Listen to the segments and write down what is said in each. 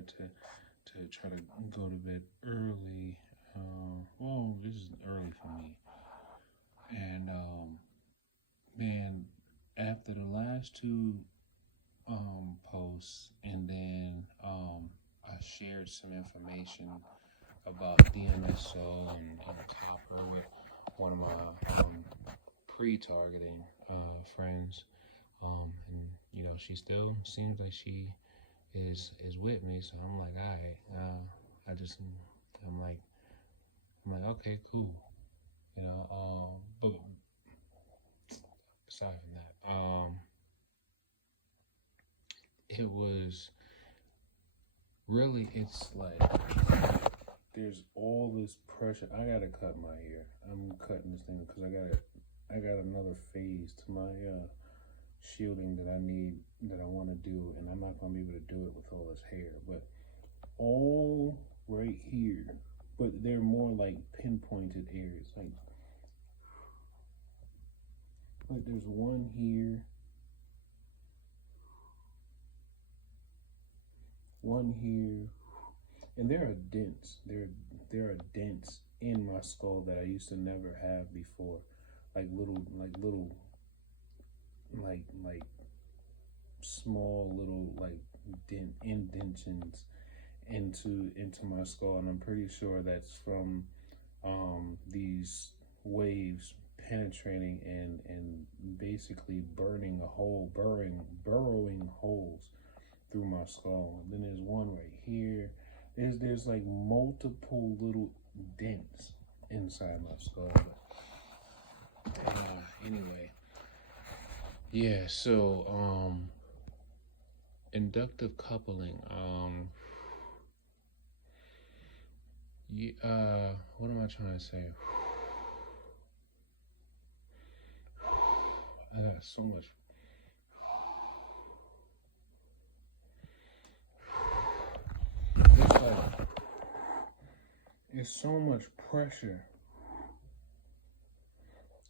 decided to try to go to bed early. Well, this is early for me, and man, after the last two posts, and then I shared some information about DMSO and copper with one of my pre-targeting friends, and she still seems like she is with me. So I'm like, all right, I just I'm like okay, cool, but aside from that, it was really, it's like there's all this pressure. I gotta cut my hair. I'm cutting this thing because I got another phase to my shielding that I need, that I want to do, and I'm not gonna be able to do it with all this hair. But all right here, but they're more like pinpointed areas. Like there's one here, one here, and there are dents. There are dents in my skull that I used to never have before, like little like small little like indentions into my skull, and I'm pretty sure that's from these waves penetrating and basically burning a hole, burrowing holes through my skull. And then there's one right here. There's like multiple little dents inside my skull. But anyway, yeah. So inductive coupling. What am I trying to say? I got so much. It's so much pressure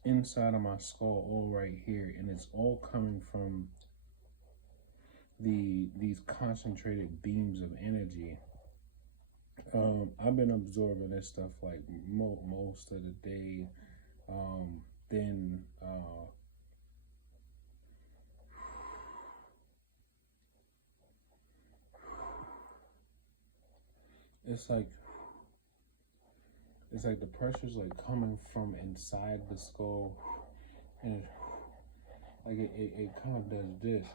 inside of my skull, all right here, and it's all coming from these concentrated beams of energy. I've been absorbing this stuff like most of the day. Then it's like the pressure's like coming from inside the skull, and it kind of does this,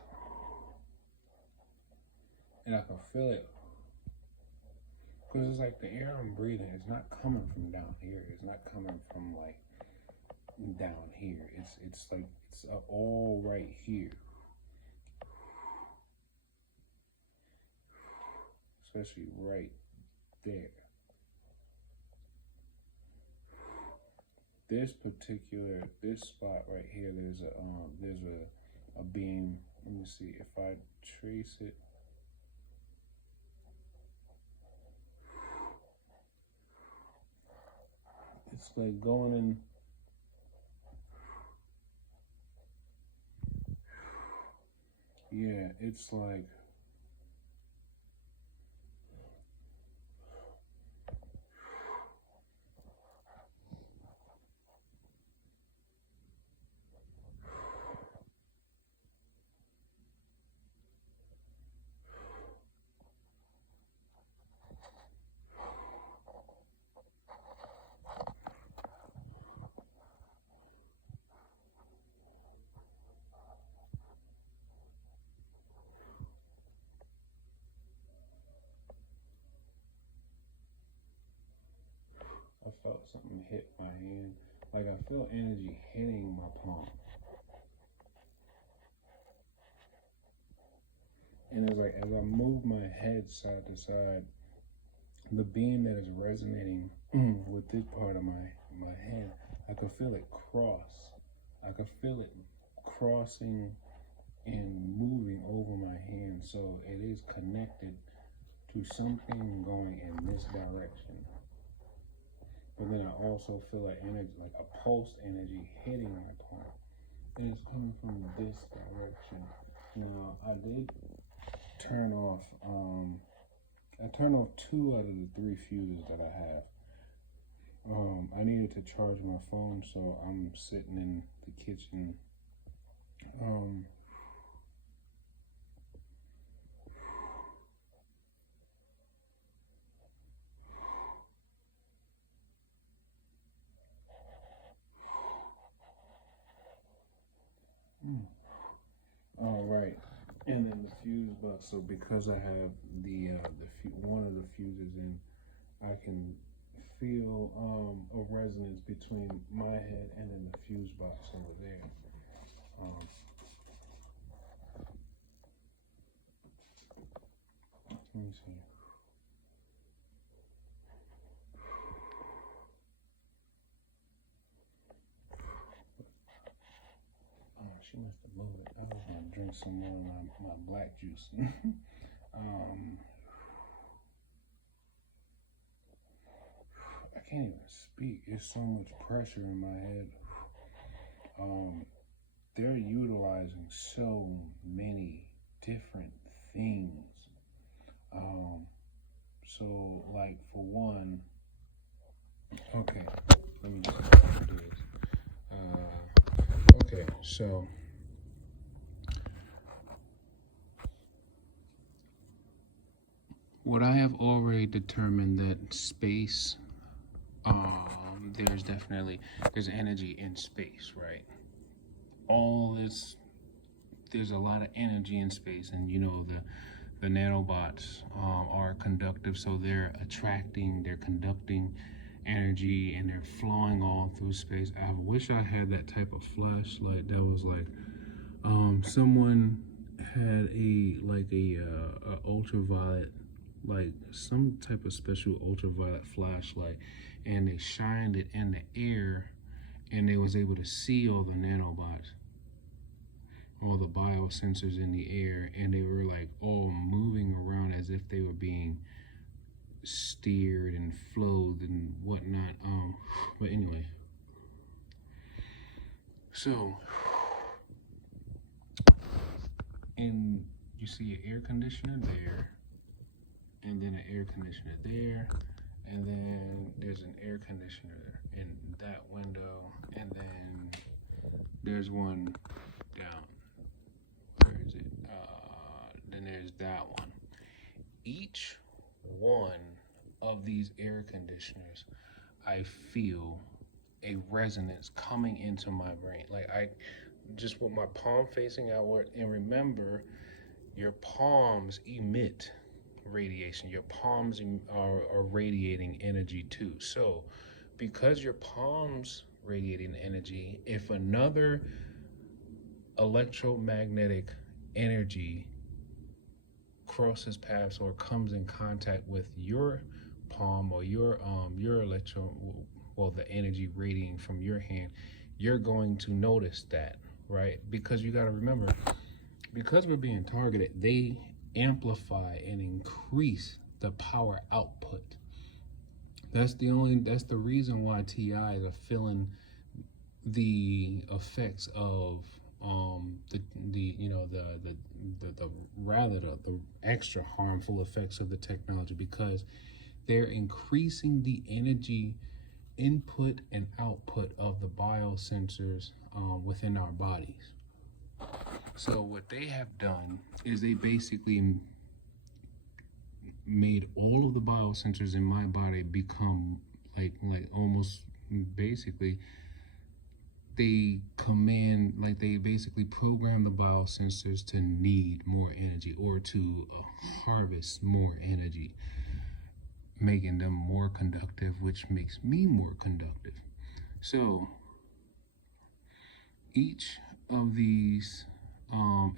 and I can feel it. Because it's like the air I'm breathing is not coming from down here. It's not coming from like down here. It's like it's all right here. Especially right there. This spot right here, there's a beam. Let me see if I trace it. It's like going in. Yeah, it's like I felt something hit my hand. Like I feel energy hitting my palm. And it's like as I move my head side to side, the beam that is resonating with this part of my head, I can feel it cross. I can feel it crossing and moving over my hand. So it is connected to something going in this direction. But then I also feel like energy, like a pulse energy hitting my palm. And it's coming from this direction. Now I did turn off I turned off 2 out of the 3 fuses that I have. I needed to charge my phone, so I'm sitting in the kitchen. All right, and then the fuse box. So because I have the one of the fuses in, I can feel a resonance between my head and then the fuse box over there. Let me see. Oh, she must have moved it. I was gonna drink some more of my black juice. I can't even speak. It's so much pressure in my head. They're utilizing so many different things. So like for one, okay, let me just do this. Okay, so what I have already determined that space, there's energy in space, right? All this, there's a lot of energy in space, and you know the nanobots are conductive, so they're conducting energy, and they're flowing all through space. I wish I had that type of flashlight that was like, someone had a ultraviolet, like some type of special ultraviolet flashlight, and they shined it in the air, and they was able to see all the nanobots, all the biosensors in the air, and they were like all moving around as if they were being steered and flowed and whatnot. But anyway, so and you see an air conditioner there, and then an air conditioner there, and then there's an air conditioner in that window, and then there's one down. Where is it? Then there's that one. Each one of these air conditioners, I feel a resonance coming into my brain. Like I just with my palm facing outward, and remember, your palms emit radiation. Your palms are radiating energy too. So because your palms radiating energy, if another electromagnetic energy crosses paths or comes in contact with your palm or your the energy radiating from your hand, you're going to notice that, right? Because you got to remember, because we're being targeted, they amplify and increase the power output. That's the reason why TIs are feeling the effects of the extra harmful effects of the technology, because they're increasing the energy input and output of the biosensors within our bodies. So what they have done is they basically made all of the biosensors in my body become like almost basically they basically program the biosensors to need more energy or to harvest more energy, making them more conductive, which makes me more conductive. So each of these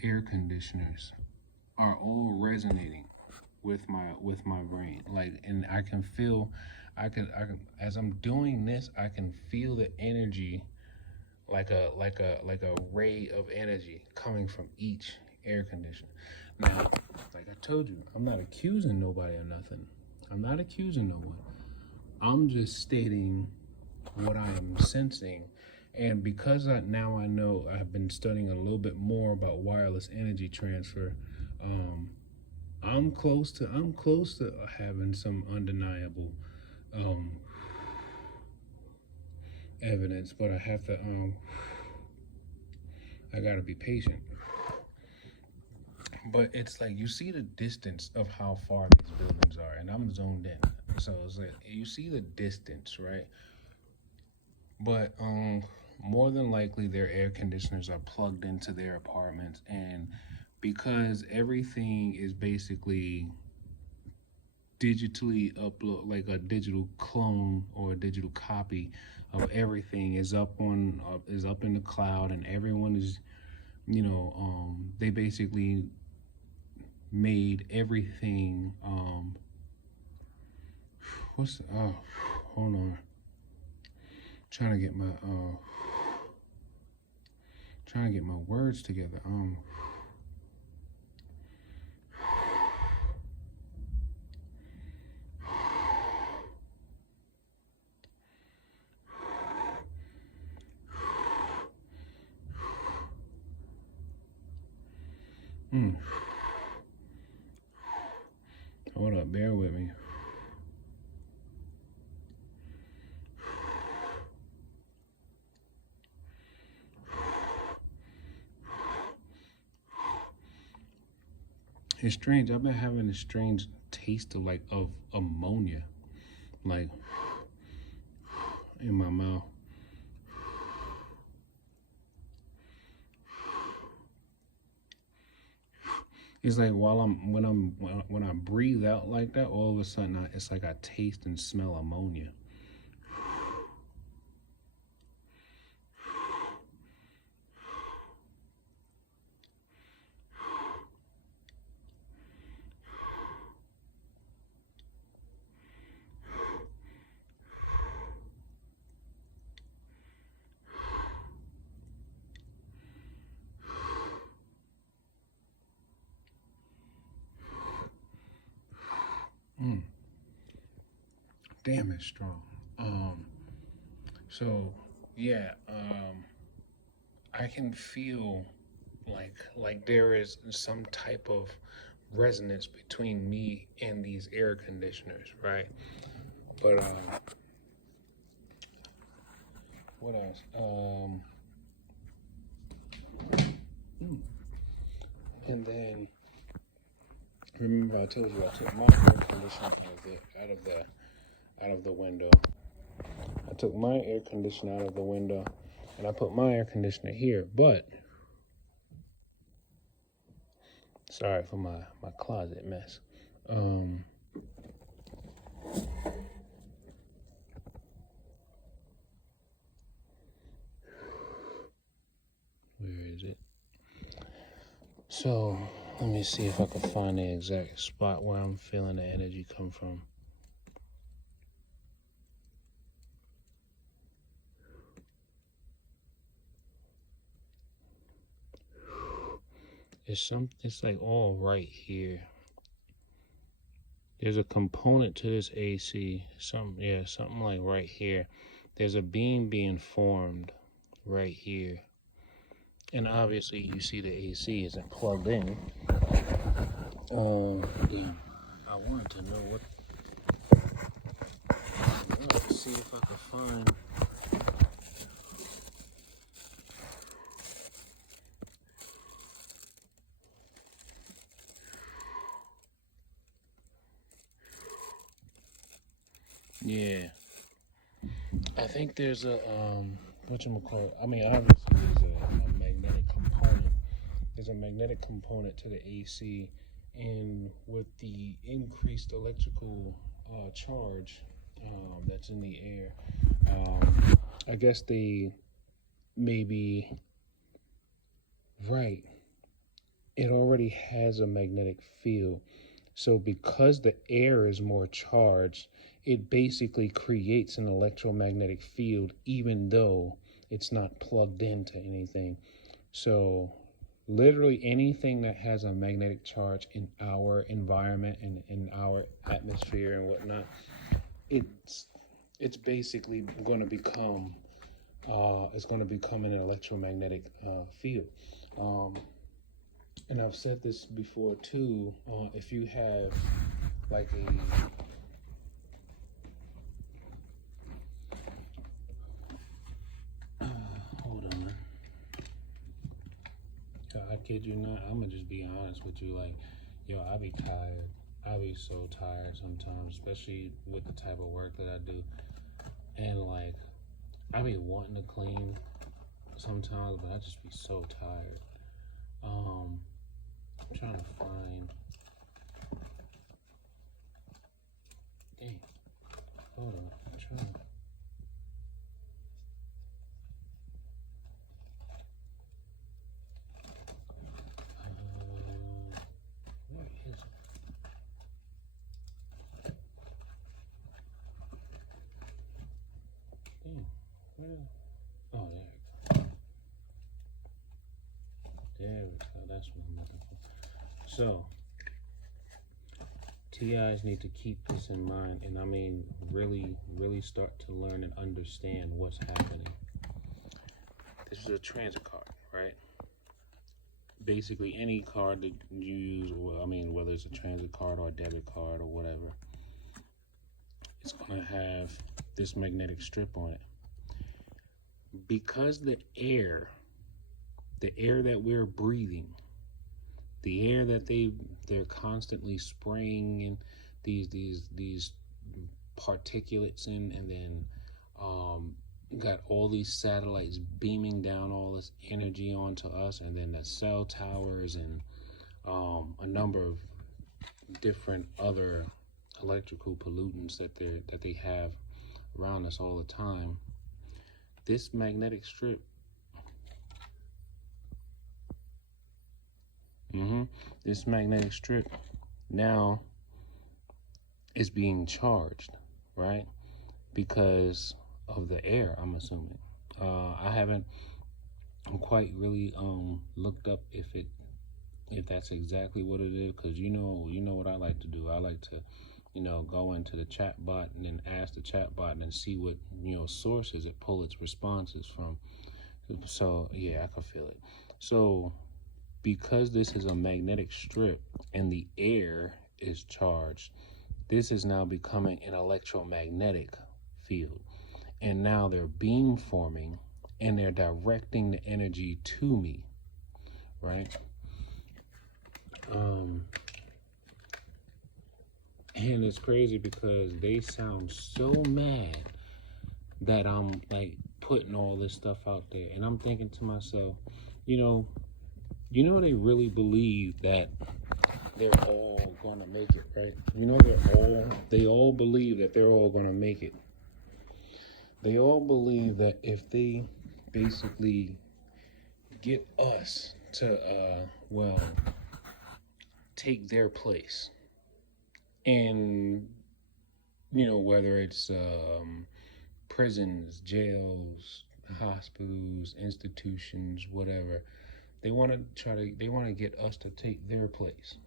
air conditioners are all resonating with my brain, like, and I can as I'm doing this, I can feel the energy, like a ray of energy coming from each air conditioner. Now, like I told you, I'm not accusing nobody of nothing. I'm not accusing no one. I'm just stating what I am sensing. And because now I know, I've been studying a little bit more about wireless energy transfer, I'm close to having some undeniable um evidence, but I have to I gotta be patient. But it's like you see the distance of how far these buildings are, and I'm zoned in. So it's like you see the distance, right? But more than likely their air conditioners are plugged into their apartments, and because everything is basically digitally upload, like a digital clone or a digital copy of everything is up in the cloud, and everyone is, they basically made everything what's hold on, trying to get my words together. mm, Hold up, bear with me. It's strange. I've been having a strange taste of ammonia, like in my mouth. It's like when I breathe out like that, all of a sudden it's like I taste and smell ammonia. Mm. Damn, it's strong. So yeah, I can feel like there is some type of resonance between me and these air conditioners, right? But what else? And then remember I told you I took my air conditioner out of the window. I took my air conditioner out of the window, and I put my air conditioner here. But sorry for my closet mess. Where is it? So let me see if I can find the exact spot where I'm feeling the energy come from. It's like all right here. There's a component to this AC. Something like right here. There's a beam being formed right here. And obviously you see the AC isn't plugged in. Damn. I wanted to know what. I wanted to see if I could find. Yeah. I think there's a whatchamacallit. I mean, obviously there's a magnetic component. There's a magnetic component to the AC, and with the increased electrical charge that's in the air, I guess they maybe right. It already has a magnetic field. So because the air is more charged, it basically creates an electromagnetic field even though it's not plugged into anything. So literally anything that has a magnetic charge in our environment and in our atmosphere and whatnot, it's it's basically going to become it's going to become an electromagnetic field. Um, and I've said this before too, if you have like hold on. I kid you not, I'm gonna just be honest with you. Like, yo, I be tired. I be so tired sometimes, especially with the type of work that I do. And like, I be wanting to clean sometimes, but I just be so tired. I'm trying to find. Dang, hold on. I'm trying. Where is it? Dang, where? Oh, there we go. There we go. That's what I'm looking for. So, TIs need to keep this in mind, and I mean, really, really start to learn and understand what's happening. This is a transit card, right? Basically, any card that you use, or I mean, whether it's a transit card or a debit card or whatever, it's going to have this magnetic strip on it. Because the air that we're breathing, the air that they're constantly spraying in these particulates in, and then got all these satellites beaming down all this energy onto us, and then the cell towers and a number of different other electrical pollutants that they have around us all the time. This magnetic strip, this magnetic strip now is being charged, right? Because of the air, I'm assuming. I haven't quite really looked up if that's exactly what it is, because you know what I like to do. I like to go into the chat bot and then ask the chat bot and see what sources it pull its responses from. So yeah, I can feel it. So because this is a magnetic strip and the air is charged, this is now becoming an electromagnetic field. And now they're beam forming and they're directing the energy to me, right? And it's crazy because they sound so mad that I'm like putting all this stuff out there. And I'm thinking to myself, they really believe that they're all gonna make it, right? They all believe that they're all gonna make it. They all believe that if they basically get us to take their place, and whether it's prisons, jails, hospitals, institutions, whatever, they want to get us to take their place.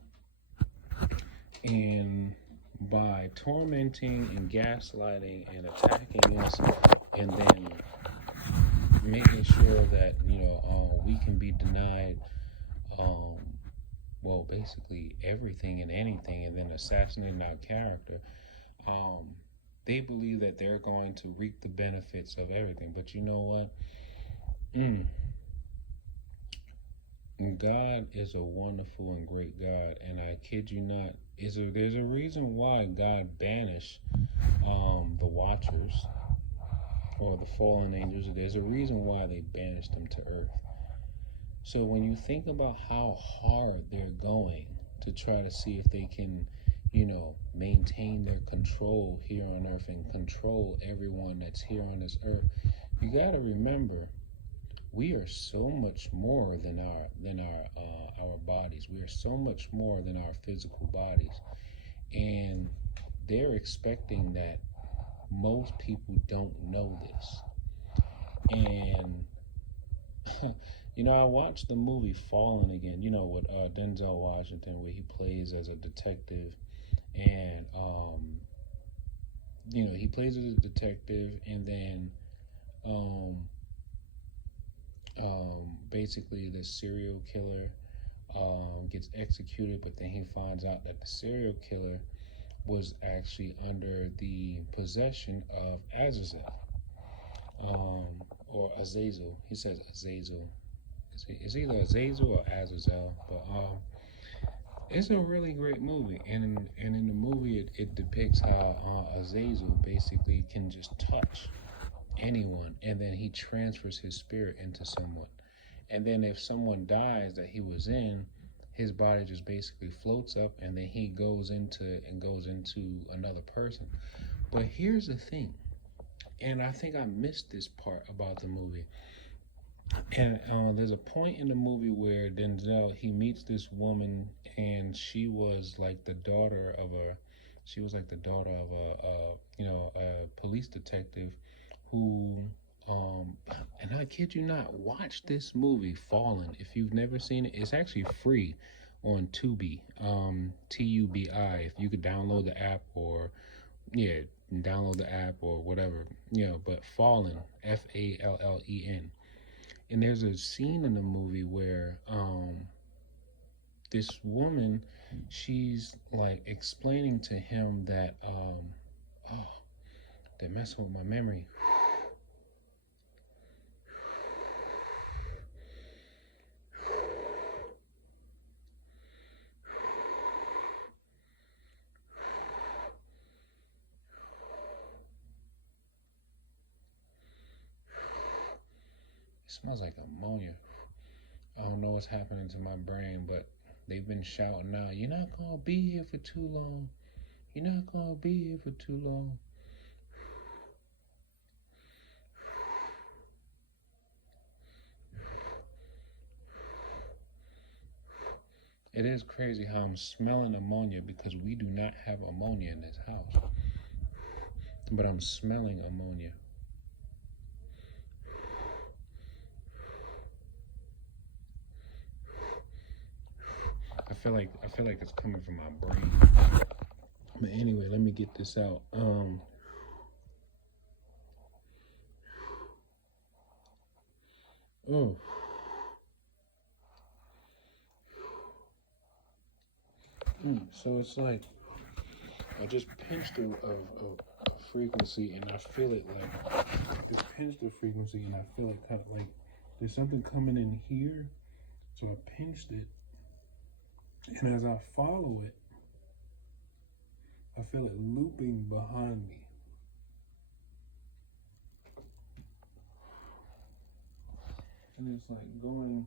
And by tormenting and gaslighting and attacking us, and then making sure that we can be denied basically everything and anything, and then assassinating our character, they believe that they're going to reap the benefits of everything. But you know what? God is a wonderful and great God, and I kid you not, there's a reason why God banished the Watchers, or the fallen angels. There's a reason why they banished them to earth. So when you think about how hard they're going to try to see if they can, maintain their control here on earth and control everyone that's here on this earth, you got to remember, we are so much more than our bodies. We are so much more than our physical bodies, and they're expecting that most people don't know this. And I watched the movie Fallen again, with Denzel Washington, where he plays as a detective, and he plays as a detective, and then basically the serial killer gets executed, but then he finds out that the serial killer was actually under the possession of Azazel, or Azazel. He says Azazel. It's either Azazel or Azazel, but it's a really great movie, and in the movie it depicts how Azazel basically can just touch anyone, and then he transfers his spirit into someone, and then if someone dies that he was in, his body just basically floats up, and then he goes into another person. But here's the thing, and I think I missed this part about the movie. And there's a point in the movie where Denzel, he meets this woman, and she was like the daughter of a a police detective who and I kid you not, watch this movie Fallen. If you've never seen it, it's actually free on Tubi, Tubi. If you could download the app, or yeah, download the app or whatever, but Fallen, Fallen. And there's a scene in the movie where this woman, she's like explaining to him that they're messing with my memory. It smells like ammonia. I don't know what's happening to my brain, but they've been shouting out, "You're not gonna be here for too long. You're not gonna be here for too long." It is crazy how I'm smelling ammonia, because we do not have ammonia in this house. But I'm smelling ammonia. I feel like it's coming from my brain. But anyway, let me get this out. Oh. So it's like I just pinched a frequency, and I feel it like it's pinched the frequency, and I feel it kind of like there's something coming in here. So I pinched it, and as I follow it, I feel it looping behind me. And it's like going.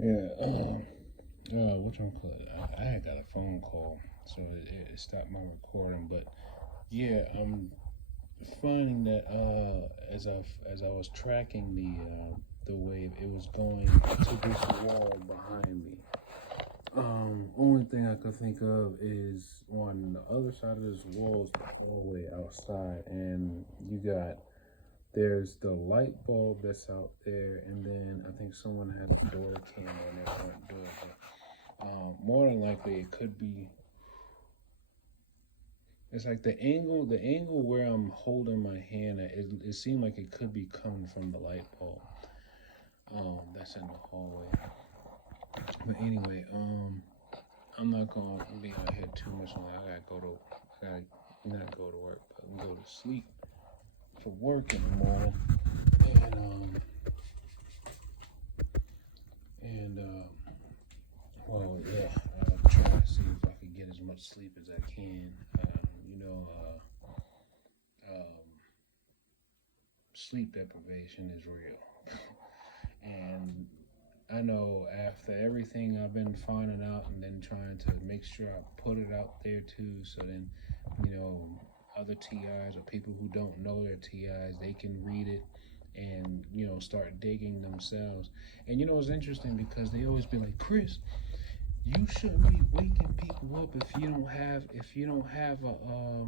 Yeah, what you call it? I had got a phone call, so it stopped my recording. But yeah, I'm finding that as I was tracking the wave, it was going to this wall behind me. Only thing I could think of is on the other side of this wall is the hallway outside, and there's the light bulb that's out there, and then I think someone has a door camera on their front door. But more than likely, it could be. It's like the angle where I'm holding my hand at. It seemed like it could be coming from the light bulb. That's in the hallway. But anyway, I'm not gonna be out here too much longer. I gotta not go to work, but go to sleep for work in the morning. Well, yeah, I'll try to see if I can get as much sleep as I can. Sleep deprivation is real. And I know after everything I've been finding out, and then trying to make sure I put it out there too, so then, other TIs or people who don't know their TIs, they can read it and, start digging themselves. And it's interesting, because they always be like, "Chris, you shouldn't be waking people up if you don't have a,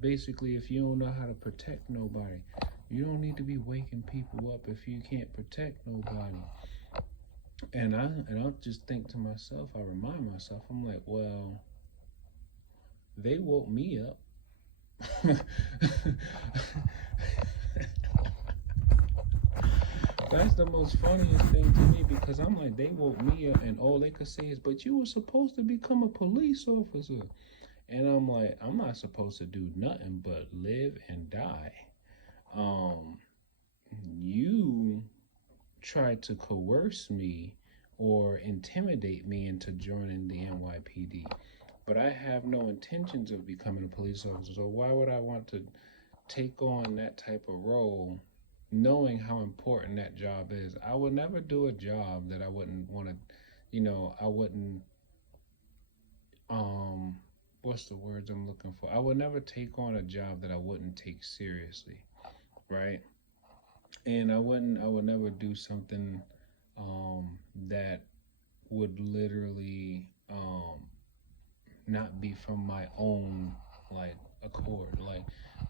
basically, if you don't know how to protect nobody. You don't need to be waking people up if you can't protect nobody." And I'll just think to myself, I remind myself, I'm like, well, they woke me up. That's the most funniest thing to me because I'm like, they woke me up and all they could say is, but you were supposed to become a police officer. And I'm like, I'm not supposed to do nothing but live and die. Um, you tried to coerce me or intimidate me into joining the NYPD. But I have no intentions of becoming a police officer. So why would I want to take on that type of role knowing how important that job is? I would never do a job that I wouldn't want to, I wouldn't, um, what's the words I'm looking for? I would never take on a job that I wouldn't take seriously, right? And I would never do something that would literally not be from my own like accord.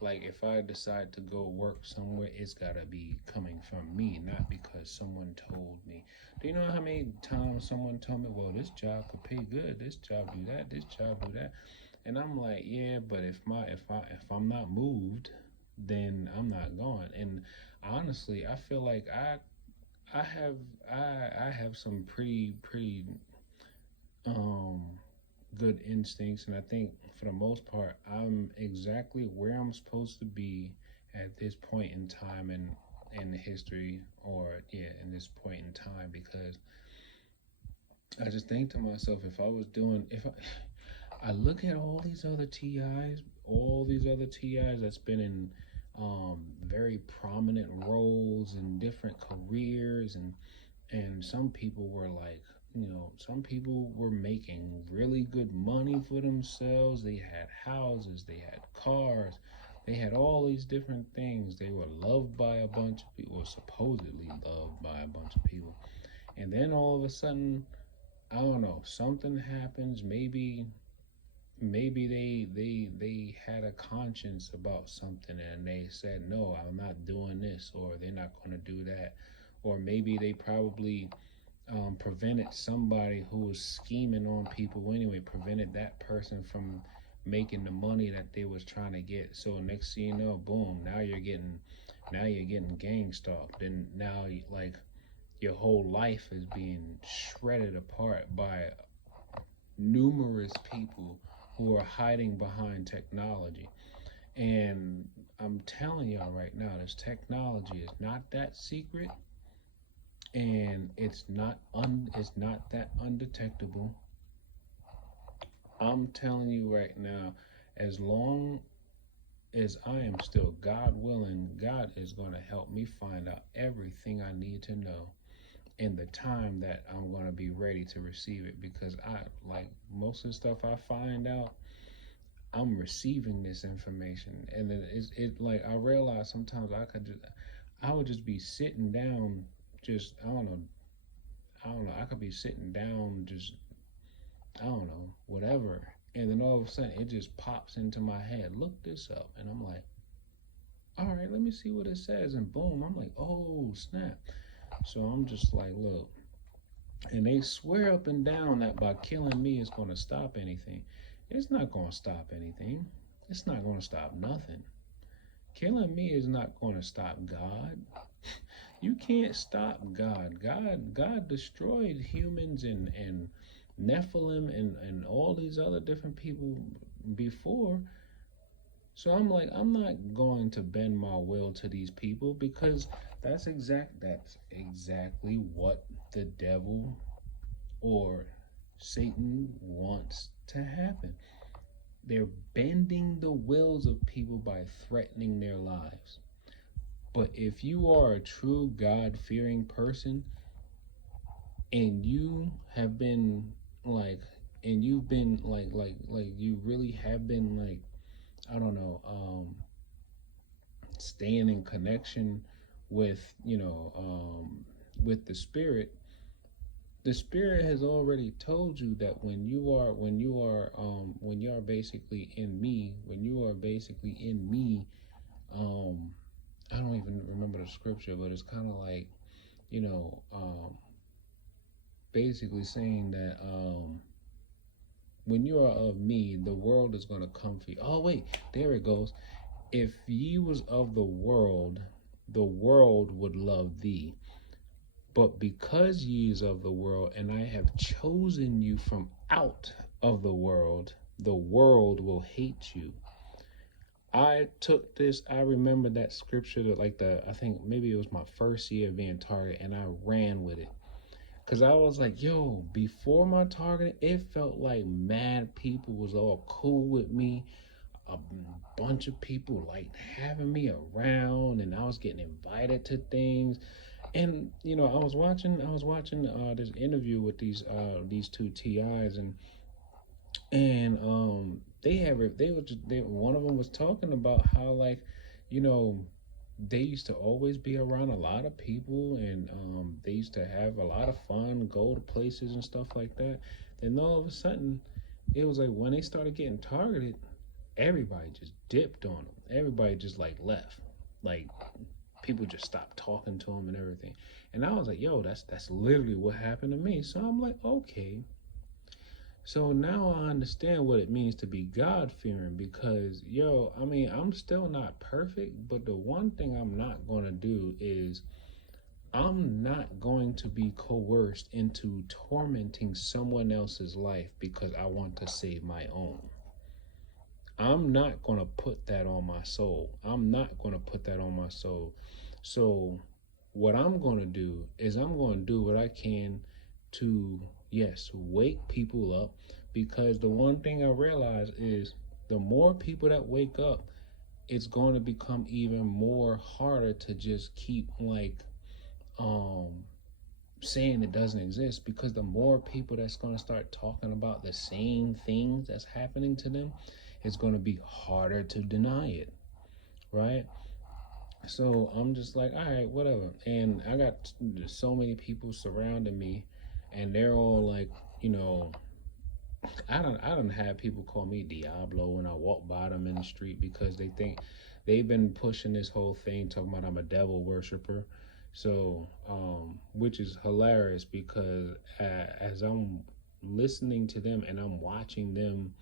Like if I decide to go work somewhere, it's gotta be coming from me, not because someone told me. Do you know how many times someone told me, well, this job could pay good, this job do that, this job do that? And I'm like, yeah, but if I'm not moved, then I'm not going. And honestly, I feel like I have I have some pretty um good instincts, and I think for the most part I'm exactly where I'm supposed to be at this point in time in history, or yeah, in this point in time, because I just think to myself, if I look at all these other TIs that's been in very prominent roles in different careers, and some people were like, some people were making really good money for themselves. They had houses, they had cars, they had all these different things. They were loved by a bunch of people, or supposedly loved by a bunch of people. And then all of a sudden, I don't know, something happens. Maybe they had a conscience about something and they said, no, I'm not doing this, or they're not going to do that. Or maybe they probably prevented somebody who was scheming on people anyway, prevented that person from making the money that they was trying to get. So next thing you know, boom, now you're getting gang stalked, and now like your whole life is being shredded apart by numerous people who are hiding behind technology. And I'm telling y'all right now, this technology is not that secret, and it's not that undetectable. I'm telling you right now, as long as I am still God willing, God is going to help me find out everything I need to know in the time that I'm going to be ready to receive it, because I like most of the stuff I find out, I'm receiving this information, and it like I realize sometimes I would just be sitting down, just I don't know, I could be sitting down, just I don't know, whatever, and then all of a sudden it just pops into my head, look this up, and I'm like, all right, let me see what it says, and boom, I'm like, oh snap. So I'm just like, look, and they swear up and down that by killing me is going to stop anything. It's not going to stop anything. It's not going to stop nothing. Killing me is not going to stop God. You can't stop God. God destroyed humans and Nephilim and all these other different people before. So I'm like, I'm not going to bend my will to these people, because that's exactly what the devil or Satan wants to happen. They're bending the wills of people by threatening their lives. But if you are a true God-fearing person, and you have been like, and you've been like you really have been like, I don't know, staying in connection with, with the spirit has already told you that when you are basically in me, um I don't even remember the scripture, but it's kind of like, you know um basically saying that when you are of me, the world is going to come for you. Oh wait, there it goes. If ye was of the world would love thee. But because ye is of the world, and I have chosen you from out of the world will hate you. I took this, I remember that scripture that I think maybe it was my first year being Target, and I ran with it. Cause I was like, yo, before my Target, it felt like mad people was all cool with me. A bunch of people liked having me around, and I was getting invited to things. And I was watching this interview with these two TIs, and one of them was talking about how, like, you know they used to always be around a lot of people, and they used to have a lot of fun, go to places and stuff like that. And all of a sudden, it was like when they started getting targeted, everybody just dipped on them. Everybody just like left. Like, people just stopped talking to them and everything. And I was like, yo, that's literally what happened to me. So I'm like, okay. So now I understand what it means to be God fearing, because, yo, I mean, I'm still not perfect, but the one thing I'm not going to do is I'm not going to be coerced into tormenting someone else's life because I want to save my own. I'm not going to put that on my soul. I'm not going to put that on my soul. So what I'm going to do is I'm going to do what I can to, yes, wake people up, because the one thing I realize is the more people that wake up, it's going to become even more harder to just keep like saying it doesn't exist, because the more people that's going to start talking about the same things that's happening to them, it's going to be harder to deny it, right? So I'm just like, all right, whatever. And I got so many people surrounding me, and they're all like, you know, I don't have people call me Diablo when I walk by them in the street, because they think they've been pushing this whole thing talking about I'm a devil worshiper. So, which is hilarious, because as I'm listening to them and I'm watching them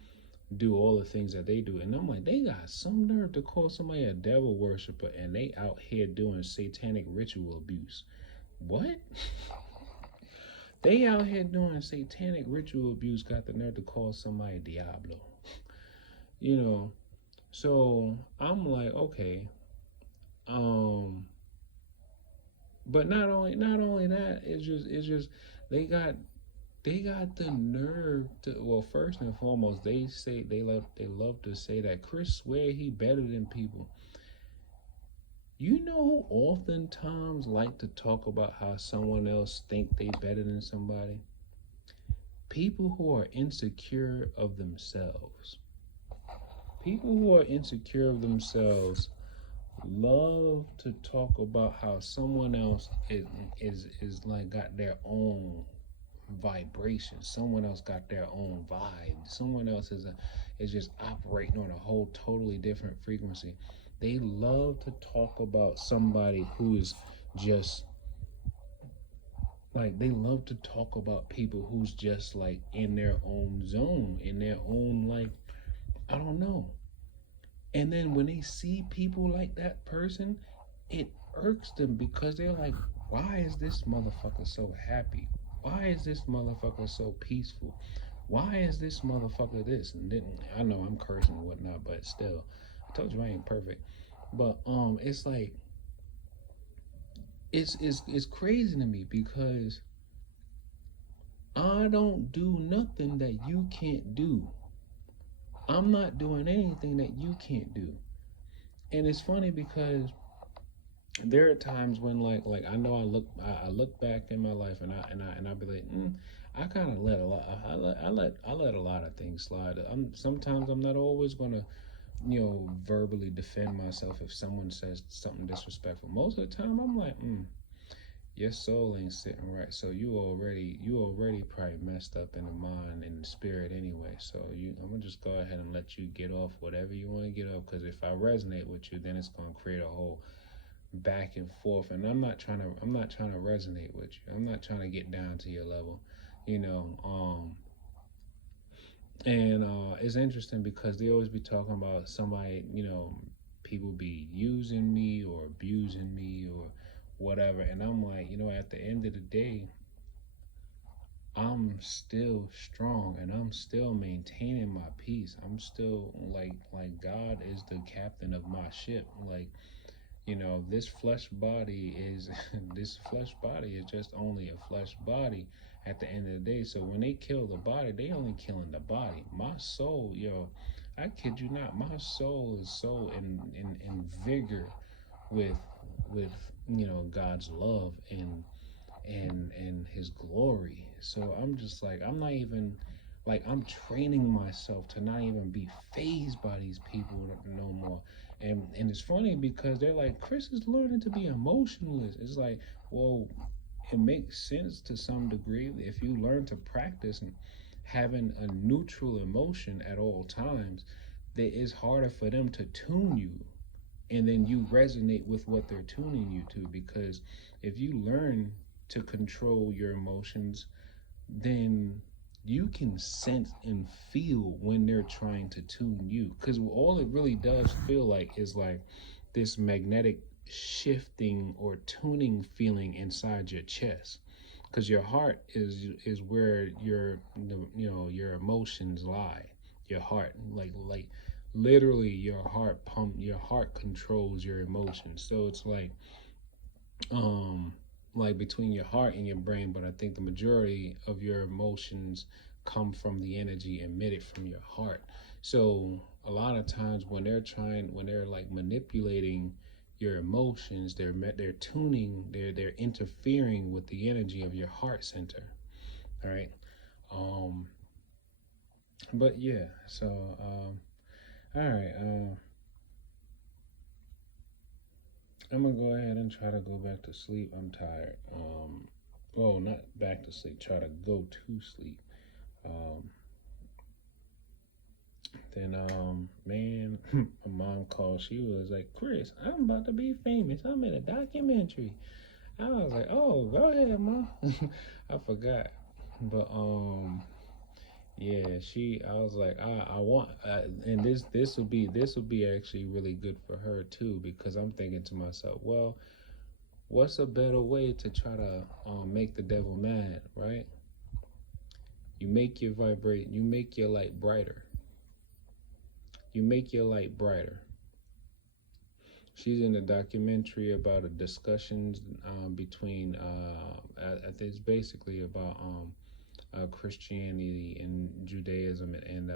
do all the things that they do, and I'm like, they got some nerve to call somebody a devil worshiper, and they out here doing satanic ritual abuse. What? They out here doing satanic ritual abuse, got the nerve to call somebody Diablo. You know, so I'm like, okay. But not only that, it's just they got the nerve to, well, first and foremost, they say they love to say that Chris swear he better than people. You know who oftentimes like to talk about how someone else think they better than somebody? People who are insecure of themselves. People who are insecure of themselves love to talk about how someone else is like got their own vibration. Someone else got their own vibe. Someone else is just operating on a whole totally different frequency. They love to talk about somebody who is just like, they love to talk about people who's just like in their own zone, in their own, like, I don't know. And then when they see people like that person, it irks them, because they're like, why is this motherfucker so happy? Why is this motherfucker so peaceful? Why is this motherfucker this? And then, I know I'm cursing and whatnot, but still, I told you I ain't perfect. But it's like, it's crazy to me, because I don't do nothing that you can't do. I'm not doing anything that you can't do. And it's funny, because there are times when, like I know I look back in my life, and I be like, I kind of let a lot I let a lot of things slide. Sometimes I'm not always gonna verbally defend myself if someone says something disrespectful. Most of the time I'm like, your soul ain't sitting right, so you already probably messed up in the mind and the spirit anyway. So I'm gonna just go ahead and let you get off whatever you want to get off, because if I resonate with you, then it's gonna create a whole back and forth, and I'm not trying to resonate with you. I'm not trying to get down to your level, you know. And it's interesting, because they always be talking about somebody, people be using me or abusing me or whatever. And I'm like, at the end of the day, I'm still strong and I'm still maintaining my peace. I'm still like God is the captain of my ship. Like, this flesh body is this flesh body is just only a flesh body at the end of the day. So when they kill the body, they only killing the body. My soul, I kid you not, my soul is so in vigor with with God's love and his glory. So I'm just like, I'm not even like, I'm training myself to not even be phased by these people no more. And it's funny because they're like, Chris is learning to be emotionless. It's like, well, it makes sense to some degree if you learn to practice and having a neutral emotion at all times, that it's harder for them to tune you, and then you resonate with what they're tuning you to. Because if you learn to control your emotions, then you can sense and feel when they're trying to tune you. Because all it really does feel like is like this magnetic shifting or tuning feeling inside your chest. Because your heart is where your emotions lie. Your heart, like literally, your heart controls your emotions. So it's um like between your heart and your brain, but I think the majority of your emotions come from the energy emitted from your heart. So a lot of times when they're like manipulating your emotions, they're tuning, they're interfering with the energy of your heart center. All right. um but yeah, so all right, I'm gonna go ahead and try to go back to sleep. I'm tired. Well, not back to sleep. Try to go to sleep. Um, then, man, my mom called. She was like, "Chris, I'm about to be famous. I'm in a documentary." I was like, "Oh, go ahead, mom." I forgot, but yeah, I was like, I want, and this will be actually really good for her too, because I'm thinking to myself, well, what's a better way to try to make the devil mad, right? You make your light brighter. You make your light brighter. She's in a documentary about a discussions between, I think it's basically about Christianity and Judaism, and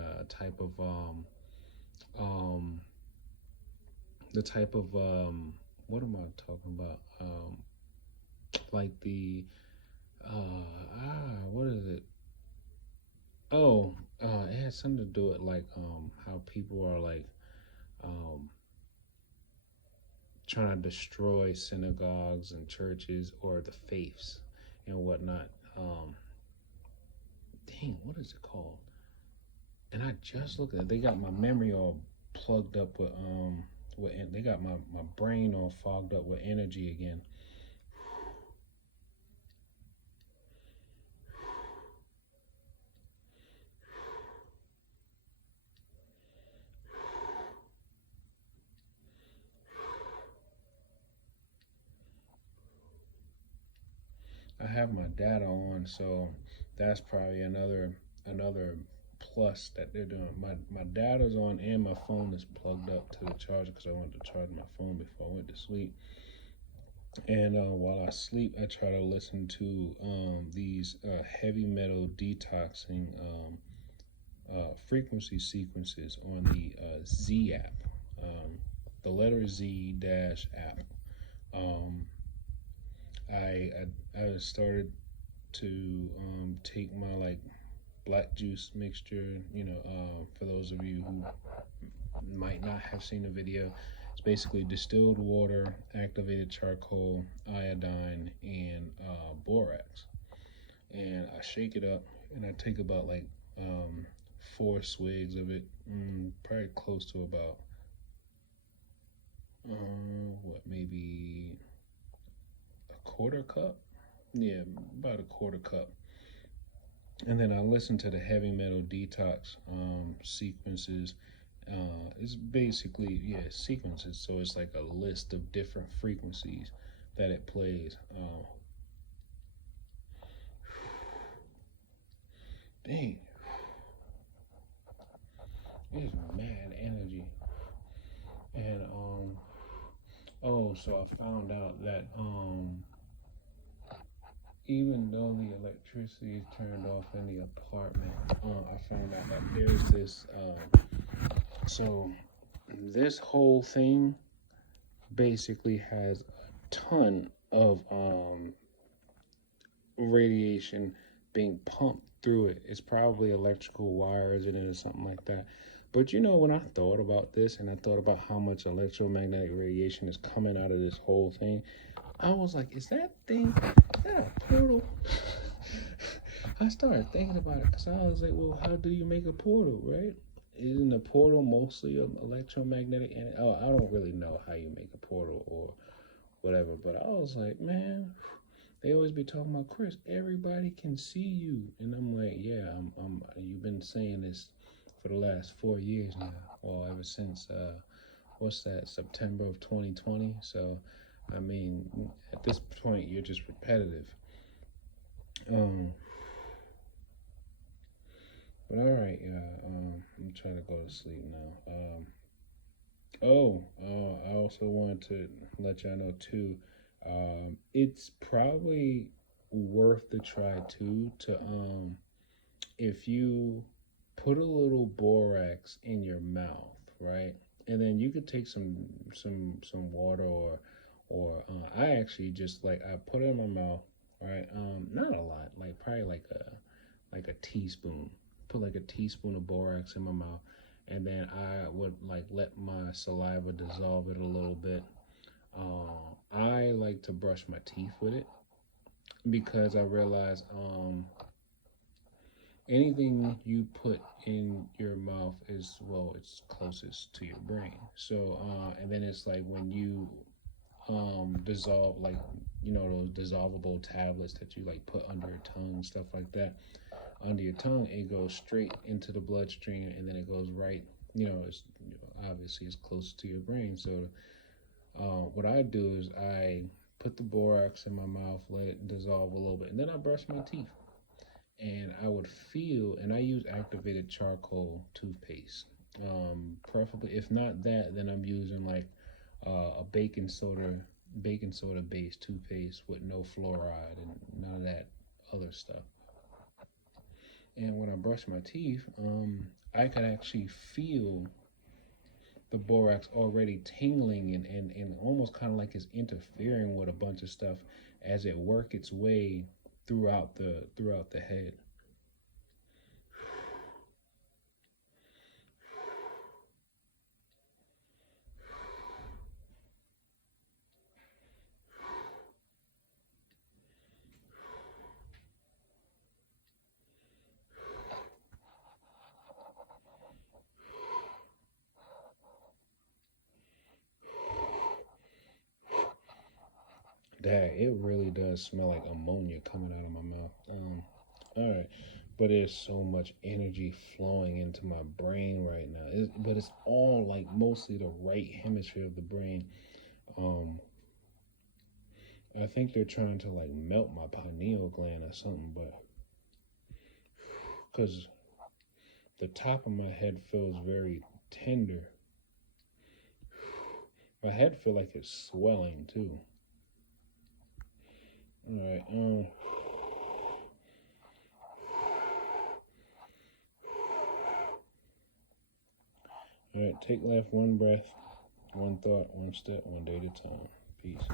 um, the type of what am I talking about? Like the what is it? Oh, it has something to do with like how people are like um trying to destroy synagogues and churches or the faiths and whatnot. Dang, what is it called? And I just looked at it. They got my memory all plugged up with they got my brain all fogged up with energy again. I have my data on, so that's probably another plus that they're doing. My data's on and my phone is plugged up to the charger because I wanted to charge my phone before I went to sleep. And while I sleep, I try to listen to these heavy metal detoxing frequency sequences on the Z app, the letter Z dash app. Um, I started to take my like black juice mixture. For those of you who might not have seen the video, it's basically distilled water, activated charcoal, iodine, and borax. And I shake it up, and I take about like 4 swigs of it, probably close to about maybe a quarter cup. Yeah, about a quarter cup. And then I listen to the heavy metal detox sequences. It's basically, yeah, sequences. So it's like a list of different frequencies that it plays. Dang, it's mad energy. And oh, so I found out that even though the electricity is turned off in the apartment, I found out that there's this so this whole thing basically has a ton of radiation being pumped through it. It's probably electrical wires in it or something like that. But you know, when I thought about this and I thought about how much electromagnetic radiation is coming out of this whole thing, I was like, is that a portal? I started thinking about it because I was like, well, how do you make a portal, right? Isn't a portal mostly electromagnetic? And oh, I don't really know how you make a portal or whatever, but I was like, man, they always be talking about, Chris, everybody can see you, and I'm like, yeah, you've been saying this for the last 4 years now, or ever since what's that, September of 2020. So, I mean, at this point, you're just repetitive. But all right, yeah. I'm trying to go to sleep now. I also wanted to let y'all know too. It's probably worth the try too. To if you put a little borax in your mouth, right, and then you could take some water I actually just like I put it in my mouth, right? Not a lot, like probably like a teaspoon. Put like a teaspoon of borax in my mouth, and then I would like let my saliva dissolve it a little bit. I like to brush my teeth with it because I realize anything you put in your mouth is, well, it's closest to your brain. So and then it's like when you dissolve, like, you know, those dissolvable tablets that you like put under your tongue, stuff like that, under your tongue, it goes straight into the bloodstream, and then it goes right, you know, it's obviously it's close to your brain. So what I do is I put the borax in my mouth, let it dissolve a little bit, and then I brush my teeth. And I would feel, and I use activated charcoal toothpaste. Preferably, if not that, then I'm using like a baking soda based toothpaste with no fluoride and none of that other stuff. And when I brush my teeth, I could actually feel the borax already tingling and almost kind of like it's interfering with a bunch of stuff as it work its way throughout the head. That it really does smell like ammonia coming out of my mouth. All right, but there's so much energy flowing into my brain right now. But it's all like mostly the right hemisphere of the brain. Um, I think they're trying to like melt my pineal gland or something, but because the top of my head feels very tender. My head feel like it's swelling too. All right. All right. Take life one breath, one thought, one step, one day at a time. Peace.